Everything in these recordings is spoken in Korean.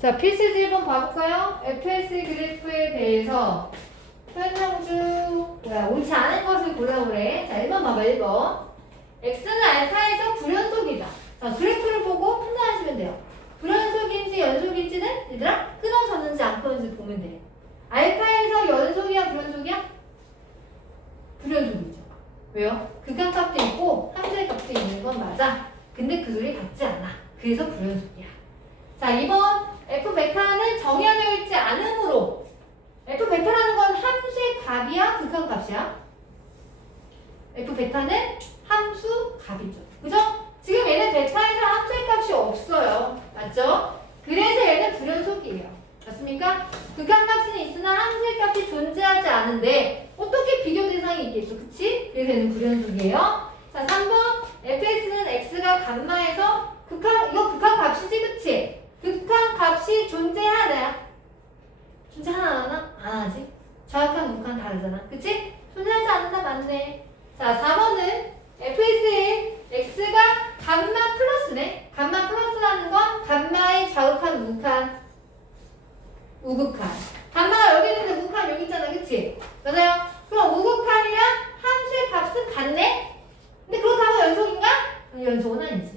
자, 필수지 1번 봐볼까요? fs 그래프에 대해서 설명주 옳지 않은 것을 골라보래. 자, 1번 봐봐. 1번 x는 알파에서 불연속이다. 자, 그래프를 보고 판단하시면 돼요. 불연속인지 연속인지는 얘들아 끊어졌는지 안 끊어졌는지 보면 돼. 알파에서 연속이야 불연속이야? 불연속이죠. 왜요? 극한값도 있고 함수의 값도 있는 건 맞아. 근데 그 둘이 같지 않아. 그래서 불연속이야. 자, 2번 f 베타는 정의되어 있지 않으므로 f 베타라는 건 함수의 값이야? 극한값이야? f 베타는 함수 값이죠. 그죠? 지금 얘는 베타에서 함수의 값이 없어요. 맞죠? 그래서 얘는 불연속이에요. 맞습니까? 극한값은 있으나 함수의 값이 존재하지 않은데 어떻게 비교 대상이 있겠어? 그치? 그래서 얘는 불연속이에요. 자, 3번 fx는 x가 감마에서 이거 극한값이지, 그치? 극한값이 존재하나요? 존재하나? 안 하지? 정확한 극한 다르잖아. 그치? 존재하지 않는다 맞네. 자, 4번은 fx의 x가 감마 플러스네. 감마 플러스라는 건 감마의 좌극한 우극한 우극한. 감마가 여기 있는데 우극한 여기 있잖아. 그치? 맞아요? 그럼 우극한이랑 함수의 값은 같네? 근데 그렇다고 연속인가? 연속은 아니지.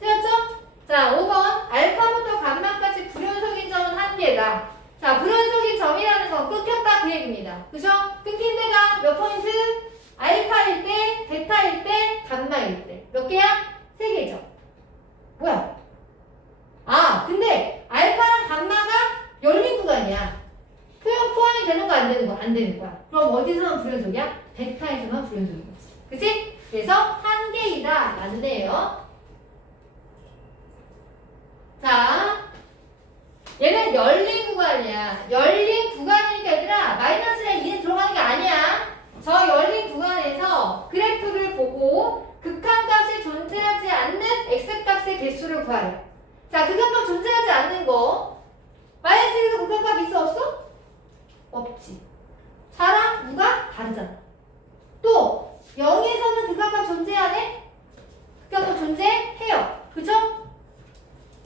틀렸죠? 자, 5번 알파부터 감마까지 불연속인 점은 한 개다. 자, 불연속인 점이라는 건 끊겼다 그 얘기입니다. 그죠? 끊긴 데가 몇 포인트? 알파일 때, 베타일 때, 감마일 때. 몇 개야? 3개죠. 뭐야? 아, 근데 알파랑 감마가 열린 구간이야. 표현 포함이 되는 거 안 되는 거? 안 되는 거야. 그럼 어디서만 불연속이야? 베타에서만 불연속인 거지. 그치? 그래서 한 개이다 라는 애예요. 자, 얘는 열린 구간이야. 열린 구간이니까 얘들아 마이너스에 2는 들어가는 게 아니야. 저 열린 구간에서 그래프를 보고 극한값이 존재하지 않는 x값의 개수를 구하래. 자, 극한값 존재하지 않는 거 마이너스 1도 극한값 있어 없어? 없지. 4랑 우가 다르잖아. 또 0에서는 극한값 존재하네? 극한값 존재해요. 그죠?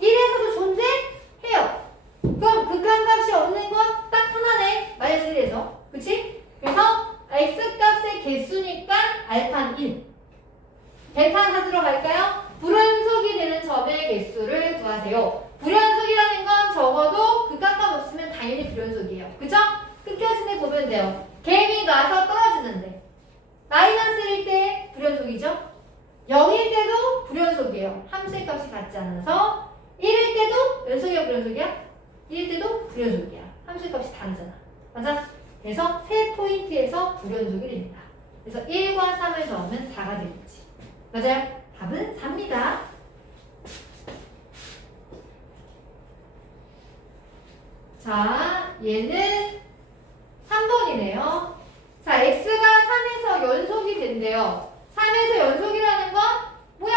1에서도 존재해요. 그럼 극한값이 없는 건 딱 하나네. 마이너스 1에서. 그치? 그래서 x값의 개수니까 알파는 1. 베타 찾으러 갈까요? 불연속이 되는 점의 개수를 구하세요. 불연속이라는 건 적어도 극한값 없으면 당연히 불연속이에요. 그죠? 끊겨진 애 보면 돼요. 갭이 나서 떨어지는데 마이너스일 때 불연속이죠? 0일 때도 불연속이에요. 함수의 값이 같지 않아서 1일 때도 연속이야 불연속이야? 1일 때도 불연속이야. 함수의 값이 다르잖아. 맞아? 그래서 세 포인트에서 불연속이 됩니다. 그래서 1과 3을 넣으면 4가 되겠지. 맞아요? 답은 4입니다. 자, 얘는 3번이네요. 자, x가 3에서 연속이 된대요. 3에서 연속이라는 건 뭐야?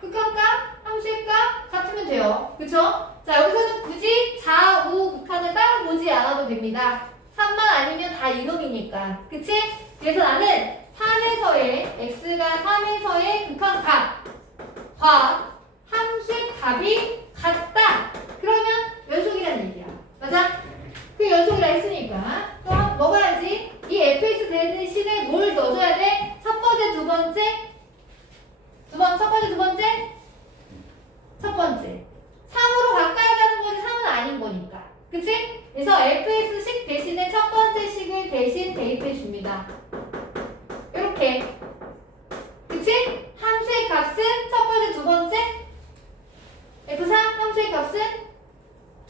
극한값, 함수의 값 같으면 돼요. 그쵸? 자, 여기서는 굳이 좌우 극한을 따로 보지 않아도 됩니다. 3만 아니면 다 이놈이니까. 그치? 그래서 나는 3에서의 x가 3에서의 극한값과 함수의 값이 같다. 그러면 연속이라는 얘기야. 맞아? 그 연속이라 했으니까 또 먹어야지. 이 fx 대신에 뭘 넣어줘야 돼? 첫 번째, 두 번째? 첫 번째, 두 번째? 첫 번째. 3으로 가까이 가는 거지 3은 아닌 거니까. 그치? 그래서 fx식 대신에 첫 번째 식을 대신 대입해 줍니다. 이렇게. 그치? 함수의 값은 첫 번째, 두 번째? f3 함수의 값은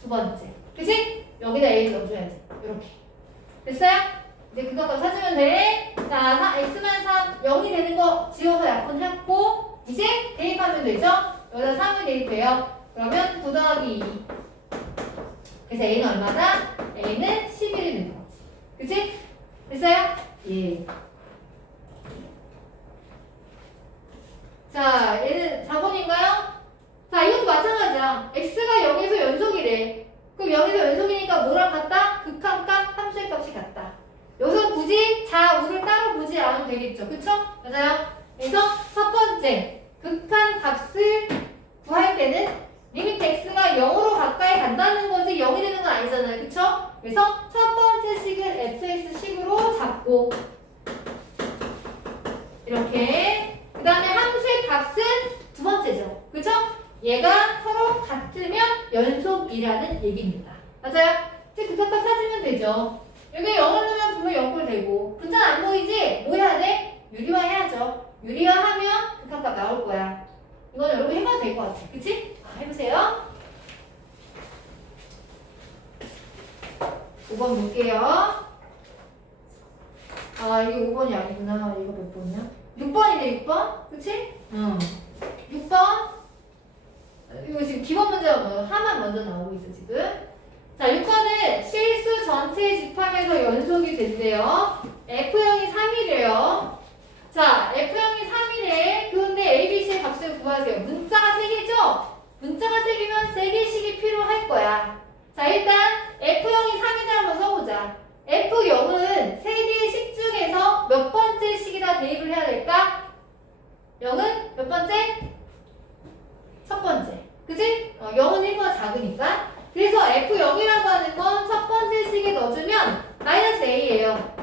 두 번째. 그치? 여기다 a를 넣어줘야지. 이렇게. 됐어요? 이제 그거 찾으면 돼. 자, x만 3, 0이 되는 거 지워서 약분했고 이제 대입하면 되죠? 여기다 3을 대입해요. 그러면 9 더하기 2. 그래서 a는 얼마다? a는 11이 되는 거지. 그치? 됐어요? 예. 자, 얘는 4번인가요? 자, 이것도 마찬가지야. x가 0에서 연속이래. 그럼 0에서 연속이니까 뭐랑 같다? 극한값, 함수의 값이 같다. 여기서 굳이 좌우를 따로 보지 않아도 되겠죠. 그쵸? 맞아요? 그래서 첫 번째, 극한값을 구할 때는 리미트 x가 0으로 가까이 간다? 그래서 첫 번째 식을 fx식으로 잡고 이렇게 그 다음에 함수의 값은 두 번째죠. 그쵸? 얘가 서로 같으면 연속이라는 얘기입니다. 맞아요? 이제 극한값 찾으면 되죠. 여기 0을 넣으면 분명 0꼴 되고 분자는 안 보이지? 뭐 해야 돼? 유리화 해야죠. 유리화하면 극한값 나올 거야. 이건 여러분 해봐도 될 것 같아. 그치? 해보세요. 5번 볼게요. 아, 이게 5번이 아니구나. 이거 몇 번이야? 6번이네, 6번? 그치? 응. 6번. 이거 지금 기본 문제가 뭐예요? 하만 먼저 나오고 있어, 지금. 자, 6번은 실수 전체 집합에서 연속이 된대요. F형이 3이래요. 자, F형이 3이래. 그런데 ABC의 값을 구하세요. 문자가 3개죠? 문자가 3개면 3개씩이 필요할 거야. 자, 일단 F형이 3이다 한번 써보자. F0은 3개의 식 중에서 몇 번째 식이다 대입을 해야 될까? 0은 몇 번째? 첫 번째. 그치? 0은 1보다 작으니까. 그래서 F0이라고 하는 건 첫 번째 식에 넣어주면 마이너스 A예요.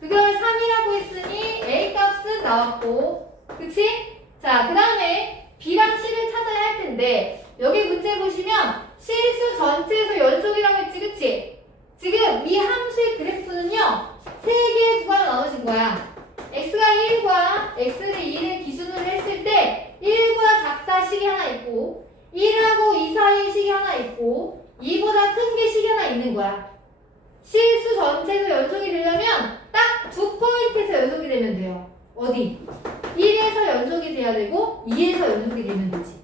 그걸 3이라고 했으니 A 값은 나왔고. 그치? 자, 그 다음에 B랑 C를 찾아야 할 텐데 여기 문제 보시면 실수 전체에서 연속이라고 했지. 그치? 지금 이 함수의 그래프는요 3개의 구간으로 나눠진 거야. x가 1과 x를 2를 기준으로 했을 때 1보다 작다 식이 하나 있고 1하고 2 사이의 식이 하나 있고 2보다 큰 게 식이 하나 있는 거야. 실수 전체에서 연속이 되려면 딱 두 포인트에서 연속이 되면 돼요. 어디? 1에서 연속이 돼야 되고 2에서 연속이 되면 되지.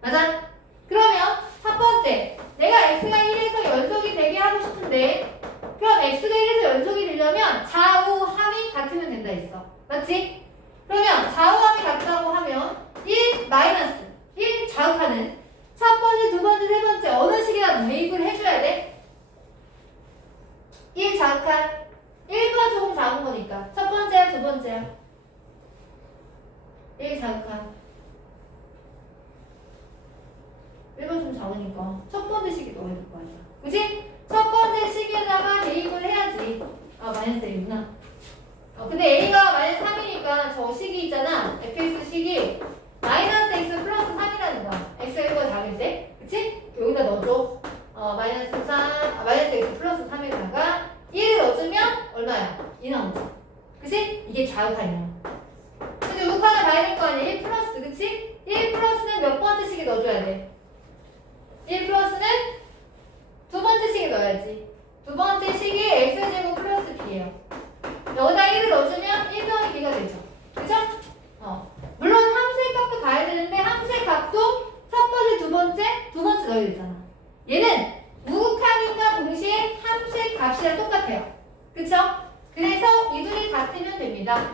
맞아? 그러면 첫 번째, 내가 x가 1에서 연속이 되게 하고 싶은데 그럼 x가 1에서 연속이 되려면 좌우 함이 같으면 된다 했어. 맞지? 그러면 좌우 함이 같다고 하면 1 마이너스 1 자극하는 첫 번째, 두 번째, 세 번째 어느 식이나 대입을 해줘야 돼? 1 자극한 1보다 조금 작은 거니까 첫 번째야, 두 번째야? 1 자극한 1번 좀 작으니까 첫 번째 식이 넣어야 될 거 아니야. 그치? 첫 번째 식에다가 대입을 해야지. 아, 마이너스 A구나. 근데 A가 마이너스 3이니까 저 식이 있잖아. fx 식이 마이너스 x 플러스 3이라는 거야. x가 1보다 작을 때. 그치? 여기다 넣어줘. 마이너스 3, 마이너스 x 플러스 3에다가 1을 넣어주면 얼마야? 2 나오지. 그치? 이게 자극하냐. 근데 우극한을 봐야 될 거 아니야. 1 플러스. 그치? 1 플러스는 몇 번째 식에 넣어줘야 돼? 1 플러스는 두 번째 식에 넣어야지. 두 번째 식이 x제곱 플러스 b예요. 여기다 1을 넣어주면 1 더하기 b가 되죠. 그쵸? 물론 함수의 값도 가야 되는데 함수의 값도 첫 번째, 두 번째 넣어야 되잖아. 얘는 무극함인과 동시에 함수의 값이랑 똑같아요. 그쵸? 그래서 이 둘이 같으면 됩니다.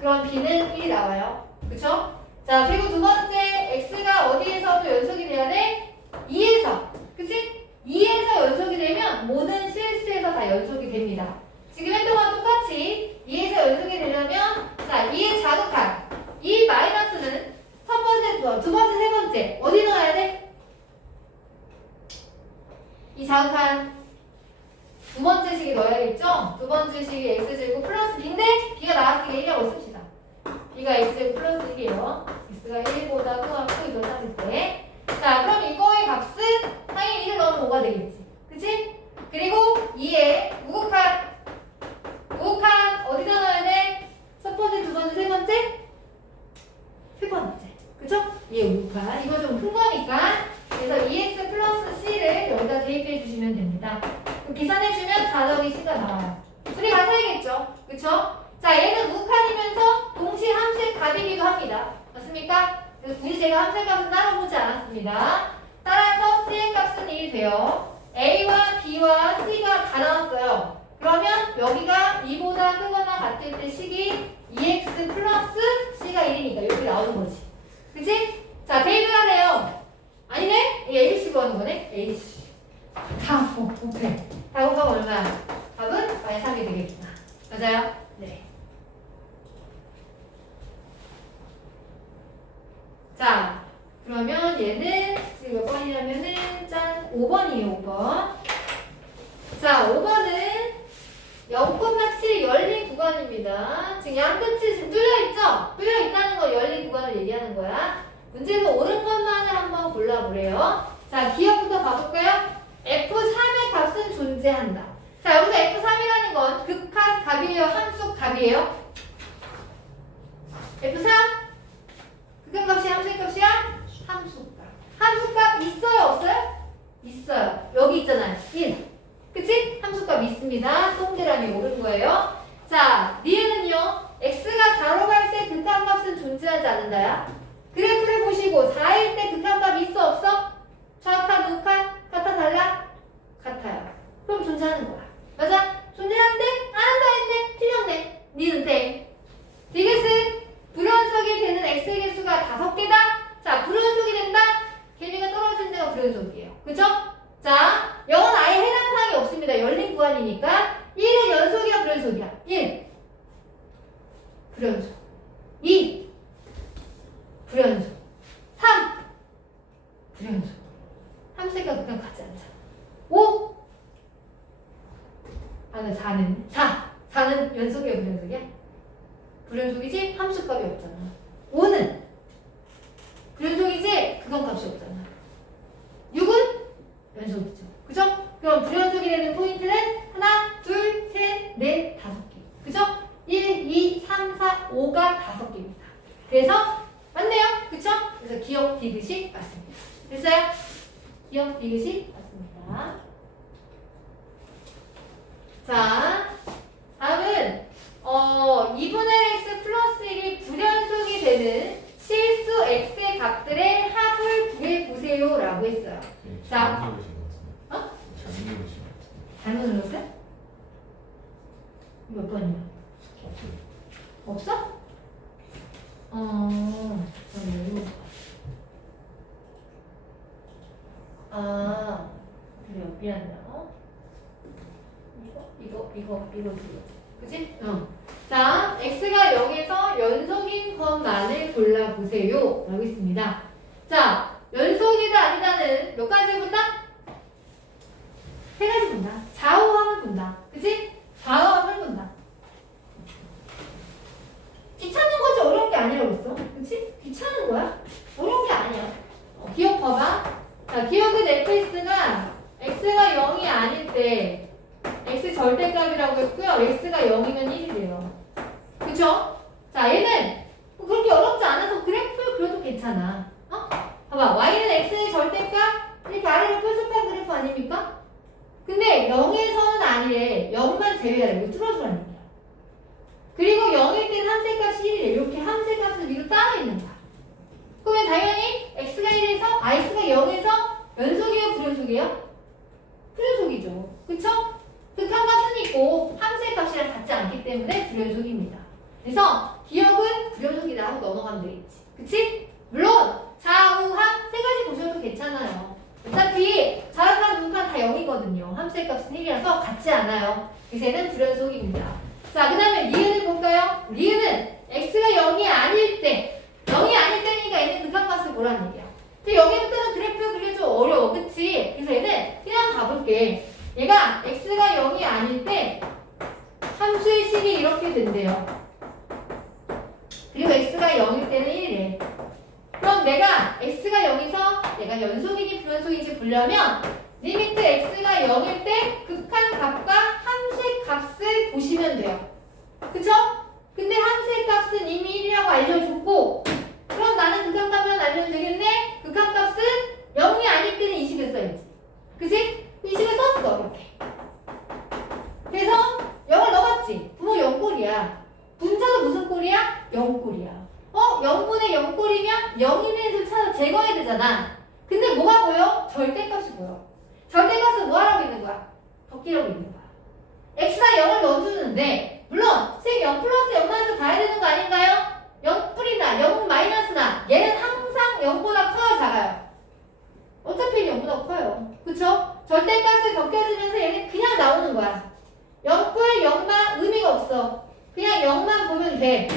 그럼 b는 1이 나와요. 그쵸? 자, 그리고 두 번째 x가 어디에서도 연속이 돼야 돼? 2에서. 그치? 2에서 연속이 되면 모든 실수에서 다 연속이 됩니다. 지금 했던 거랑 똑같이 2에서 연속이 되려면 자, 2의 자극한 이 마이너스는 첫 번째, 두 번째, 세 번째 어디 넣어야 돼? 이 자극한 두 번째 식에 넣어야겠죠? 두 번째 식이 x제곱 플러스 b인데 b가 나왔으니까 1이라고 씁시다. b가 x제곱 플러스 1이에요. x가 1보다 크고 이걸 찾을 때 자, 그럼 이거의 값은 당연히 1을 넣으면 5가 되겠지. 그치? 그리고 2에 우극한 어디다 넣어야 돼? 첫 번째, 두 번째, 세 번째? 세 번째. 그쵸? 2에 우극한 이거 좀 큰 거니까 그래서 2x 플러스 c를 여기다 대입해 주시면 됩니다. 계산해주면 4 더하기 c가 나와요. 둘이 같아야겠죠? 그쵸? 자, 얘는 우극한이면서 동시에 함수의 값이기도 합니다. 맞습니까? 그래서 굳이 제가 함수의 값은 따로 보지 않았습니다. 따라서 c의 값은 1이 돼요. a와 b와 c가 다 나왔어요. 그러면 여기가 2보다 크거나 같을 때 식이 2x 플러스 c가 1이니까 여기 나오는 거지. 그치? 자, 대입을 하래요. 아니네? 이 ABC 구하는 거네? AC. 오케이. 다 곱하면 얼마야? 답은 마이너스 3이 되겠구나. 맞아요? 네. 자, 그러면 얘는 지금 몇 번이냐면은 짠 5번이에요. 5번. 자, 자, 5번은 0,7 열린 구간입니다. 지금 양 끝이 지금 뚫려있죠? 뚫려있다는 거 열린 구간을 얘기하는 거야. 문제가 옳은 것만을 한번 골라보래요. 자, 기억부터 봐볼까요? F3의 값은 존재한다. 자, 여기서 F3이라는 건 극한 값이에요? 함수 값이에요? F3? 극한값이 함수의 값이야? 함수값. 함수값 있어요? 없어요? 있어요. 여기 있잖아요. 1. 그치? 함수값 있습니다. 동그라미 옳은 거예요. 자, 니은은요. x가 4로 갈 때 극한값은 존재하지 않는다야. 그래프를 보시고 4일 때 극한값 있어? 없어? 좌칸, 우칸? 같아, 달라? 같아요. 그럼 존재하는 거야. 맞아? 존재하는데? 안 한다 했네? 틀렸네. 니은 땡. 디귿은 불연속이 되는 x의 개수가 5개다? 자, 불연속이 된다? 개미가 떨어지는 데가 불연속이에요. 그죠? 자, 0은 아예 해당 사항이 없습니다. 열린 구간이니까 1은 연속이야, 불연속이야? 1. 불연속. 2. 불연속. 3. 불연속. 함수가 극한 같지 않잖아. 5. 아, 4는 4는 연속이야, 불연속이야? 불연속이지? 함수값이 없잖아. 5는 불연속이지? 극한값이 없잖아. 6은 연속이죠. 그죠? 그럼 불연속이 되는 포인트는 하나, 둘, 셋, 넷, 5개. 그죠? 1, 2, 3, 4, 5가 5개입니다. 그래서 맞네요. 그쵸? 그래서 기억 디귿이 맞습니다. 됐어요? 기억 디귿이 맞습니다. 자, 다음은 2분의 x 플러스 1이 불연속이 되는 실수 x의 값들의 합을 구해보세요 라고 했어요. 자, 잘못 눌렀어요? 몇 번이야? 없어? 그럼 이거. 아, 그래요. 미안해요. 이거 그치? 자, x가 0에서 연속인 것만을 골라보세요 라고 있습니다. 자, 연속이다 아니다는 몇 가지를 본다? 3가지 본다. 좌우함을 본다. 그치? 좌우함을 본다. 귀찮은 거지 어려운 게 아니라고 했어. 그치? 귀찮은 거야? 어려운 게 아니야. 기억 봐봐. 자, 기억은 fx가 x가 0이 아닐 때 x 절대값이라고 했고요. x가 0이면 1이 돼요. 그쵸? 자, 얘는 그렇게 어렵지 않아서 그래프 그려도 괜찮아. 봐봐. y는 x의 절대값 이렇게 아래로 뾰족한 그래프 아닙니까? 근데 0에서는 아니래. 0만 제외하래. 이거 뚫어주라는 얘기야. 그리고 0일 때는 함수값이 1이래. 이렇게 함수값을 위로 따로 있는 거야. 그러면 당연히 x가 1에서 x가 0에서 연속이에요? 불연속이에요? 불연속이죠. 그쵸? 극한값은 있고 함수의 값이랑 같지 않기 때문에 불연속입니다. 그래서 기억은 불연속이다 하고 넘어가면 되겠지. 그치? 물론 좌우함 3가지 보셔도 괜찮아요. 어차피 좌우함, 우함 다 0이거든요. 함수의 값은 1이라서 같지 않아요. 그래서 얘는 불연속입니다. 자, 그 다음에 리은을 볼까요? 리은은 x가 0이 아닐 때 0이 아닐 때니까 얘는 극한값을 보라는 얘기야. 근데 여기부터는 그래프 그리기 좀 어려워. 그치? 그래서 얘는 그냥 가볼게. 얘가 x가 0이 아닐 때 함수의 식이 이렇게 된대요. 그리고 x가 0일 때는 1이래. 그럼 내가 x가 0에서 얘가 연속인지 불연속인지 보려면 리미트 x가 0일 때 극한 값과 함수의 값을 보시면 돼요. 그쵸? 근데 함수의 값은 이미 1이라고 알려줬고 그럼 나는 극한값만 알면 되겠네? 극한값은 0이 아닐 때는 이 식을 써야지. 그치? 이 식을 썼어. 이렇게. 그래서 0을 넣어봤지? 부모 0꼴이야. 분자도 무슨 꼴이야? 0꼴이야. 0분의 0꼴이면 0이면서 찾아 제거해야 되잖아. 근데 뭐가 보여? 절대값이 보여. 절대값은 뭐 하라고 있는 거야? 벗기라고 있는 거야. x가 0을 넣어주는데 물론 생 0 플러스 0만에서 가야 되는 거 아닌가요? 0풀이나 0 마이너스나 얘는 항상 0보다 커요, 작아요? 어차피 0보다 커요. 그쵸? 절대값을 벗겨주면서 얘는 그냥 나오는 거야. 0뿔 0만 의미가 없어. 그냥 0만 보면 돼.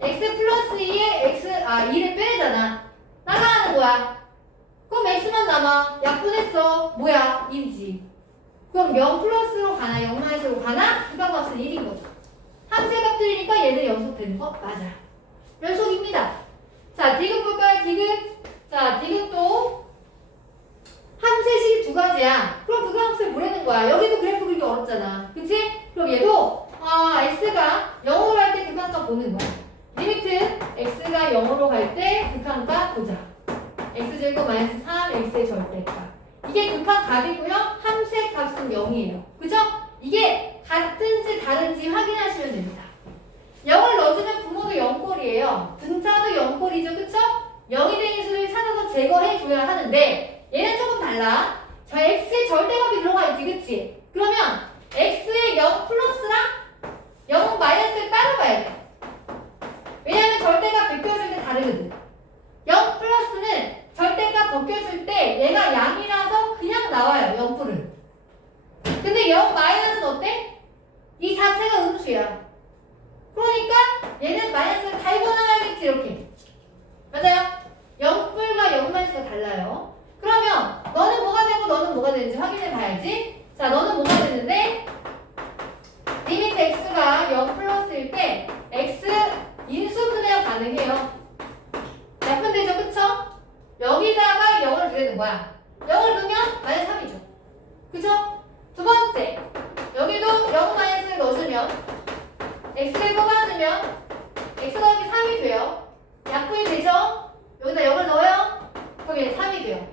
x 플러스 2에 2를 빼내잖아. 나가는 거야. 그럼 x만 남아. 약분했어. 뭐야? 1이지. 그럼 0 플러스로 가나 0 마이너스로 가나? 극한값은 1인 거죠. 함수의 값들이니까 얘는 연속되는 거 맞아요. 연속입니다. 자, 디귿 볼까요? 디귿. 자, 디귿도 함수의 식이 두 가지야. 그럼 극한값을 보내는 거야. 여기도 그래프 그리기 어렵잖아. 그치? 그럼 얘도 x가 0으로 갈 때 극한값 보는 거야. 리미트 x가 0으로 갈 때 극한값 보자. x제곱 마이너스 3 x의 절대값. 이게 극한값이고요. 함수의 값은 0이에요. 그죠? 이게 같은지 다른지 확인하시면 됩니다. 0을 넣어주면 부모도 0꼴이에요. 분자도 0꼴이죠. 그쵸? 0이 되는 수를 찾아서 제거해줘야 하는데 얘는 조금 달라. 저 x의 절대값이 들어가 있지. 그치? 그러면 x의 0 플러스랑 0 마이너스를 따로 봐야 돼. 왜냐면 절대값 벗겨줄 때 다르거든. 0 플러스는 절대값 벗겨줄 때 얘가 양이라서 그냥 나와요. 0풀은. 근데 0 마이너스는 어때? 이 자체가 음수야. 그러니까 얘는 마이너스를 달고 나가야겠지. 이렇게. 맞아요? 0뿔과 0 마이너스가 달라요. 그러면 너는 뭐가 되고 너는 뭐가 되는지 확인해 봐야지. 자, 너는 뭐가 됐는데 리미트 x가 0 플러스일 때 x 인수분해가 가능해요. 약분되죠. 그쵸? 여기다가 0을 넣는 거야. 0을 넣으면 마이너스 3이죠. 그쵸? 두 번째, 여기도 0 마이너스를 넣어주면 x를 뽑아주면 x 더하기 3이 돼요. 약분이 되죠? 여기다 0을 넣어요. 그럼 얘 3이 돼요.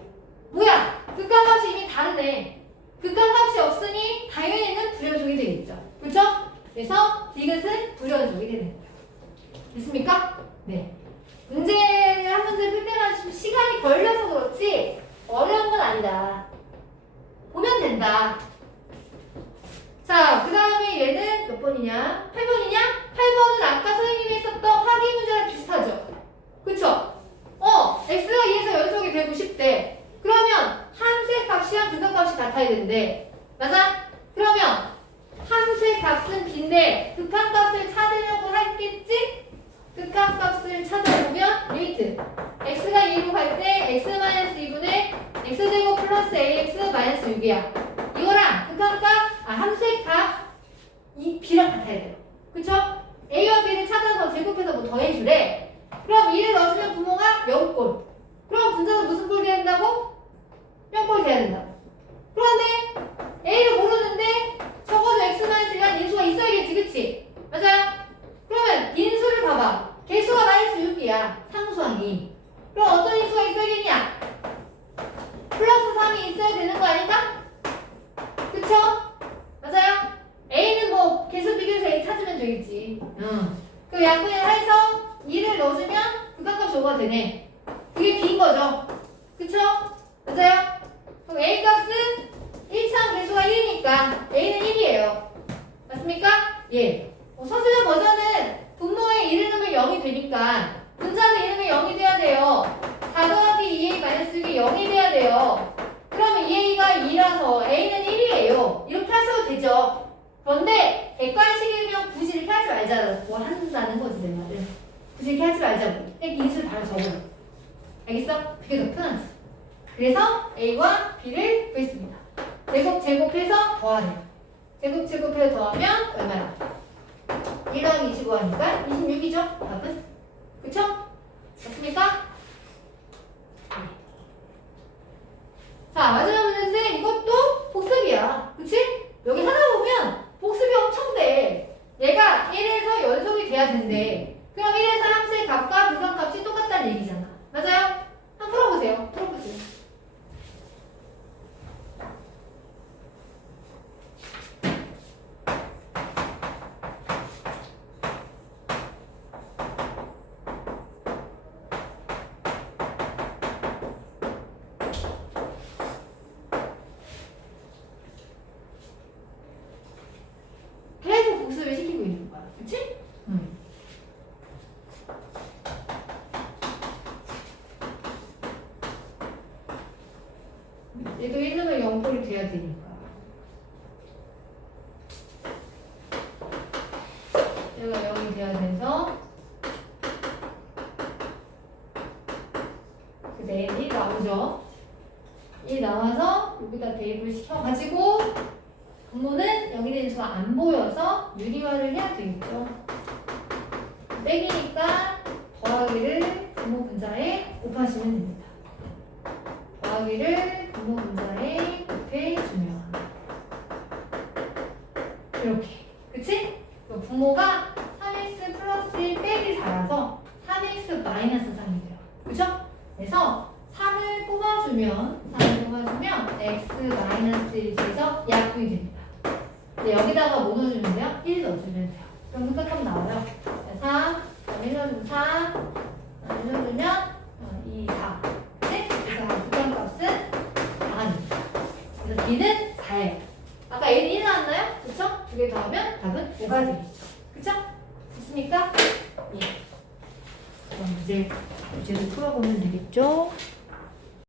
뭐야? 극한값이 이미 다르네. 극한값이 없으니 당연히는 불연속이 되겠죠. 그쵸? 그래서 디귿은 불연속이 되는 거예요. 됐습니까? 네. 문제를 한 문제 풀 때만 좀 시간이 걸려서 그렇지 어려운 건 아니다. 보면 된다. 자, 그 다음에 얘는 몇 번이냐? 8번이냐? 8번은 아까 선생님이 했었던 확인 문제랑 비슷하죠? 그쵸? x가 2에서 연속이 되고 싶대. 그러면 함수의 값이랑 극한값이 같아야 되는데 맞아? 그러면 함수의 값은 b인데 극한값을 찾으려고 했겠지? 극한값을 찾아보면 리미트 x가 2로 갈 때 x-2분의 x제곱 플러스 ax 마이너스 6이야. 이거랑 극한값, 함수의 값 이 b랑 같아야 돼요. 그쵸? a와 b를 찾아서 제곱해서 뭐 더해주래. 그럼 2를 넣어주면 부모가 0꼴. 그럼 분자도 무슨 꼴 돼야 된다고? 0꼴 돼야 된다고. 그런데 a를 모르는데 적어도 x-1이란 인수가 있어야겠지. 그치? 맞아요? 그러면 인수를 봐봐. 개수가 마이너스 6이야. 상수항이. 그럼 어떤 인수가 있어야겠냐? 플러스 3이 있어야 되는 거 아닌가? 그쵸? 맞아요? a는 뭐 개수 비교해서 a 찾으면 되겠지. 그 약분을 해서 2를 넣어주면 극한값이 5가 되네. 그게 b인 거죠. 그쵸? 맞아요? 그럼 a 값은 1차원 개수가 1이니까 a는 1이에요. 맞습니까? 예. 서술형 버전은 분모에 1을 넣으면 0이 되니까 분자는 1을 넣으면 0이 돼야 돼요. 4 더하기 2a 마이너스 6이 0이 돼야 돼요. 그러면 2a가 2라서 a는 1이에요. 이렇게 하셔도 되죠. 그런데 객관식이면 굳이 이렇게 하지 말자고 뭐 한다는 거지 내 말은. 굳이 이렇게 하지 말자고. 그냥 인수를 바로 적어요. 알겠어? 그게 더 편하지. 그래서 a와 b를 구했습니다. 제곱해서 더하래요. 제곱해서 더하면 얼마나? 1 더하기 25 하니까 26이죠? 답은? 그쵸? 맞습니까? 자, 마지막 문제인데 이것도 복습이야. 그치? 여기 하다 보면 복습이 엄청 돼. 얘가 1에서 연속이 돼야 된대. 그럼 1에서 함수의 값과 극한값이 똑같다는 얘기잖아. 맞아요? 한번 풀어보세요. 풀어보세요. 계속 복습을 시키고 있는 거야. 그치? 얘도 1은 0꼴이 돼야 되니까. 얘가 0이 돼야 돼서 그래서 N이 나오죠. 1 나와서 여기다 대입을 시켜가지고 분모는 여기 있는 수가 안 보여서 유리화를 해야 되겠죠. 빼기니까 더하기를 분모 분자에 곱하시면 됩니다. 더하기를 분모 분자에 곱해주면 이렇게. 그치? 분모가 3x 플러스 1 빼기 4라서 3x 마이너스 3이 돼요. 그죠? 그래서 3을 뽑아주면 x 마이너스 1이 돼서 약분이 됩니다. 이제 여기다가 뭐 넣어주면 돼요? 1 넣어주면 돼요. 그럼 생각하면 나와요. 4, 1 넣어주면 4, 1 넣어주면 2, 4. 그치? 그래서 극한값은 4입니다. 그래서 b는 4예요. 아까 a는 1 나왔나요? 그쵸? 두 개 더하면 답은 5가 되겠죠. 그쵸? 됐습니까? 예. 그럼 이제 문제를 풀어보면 되겠죠?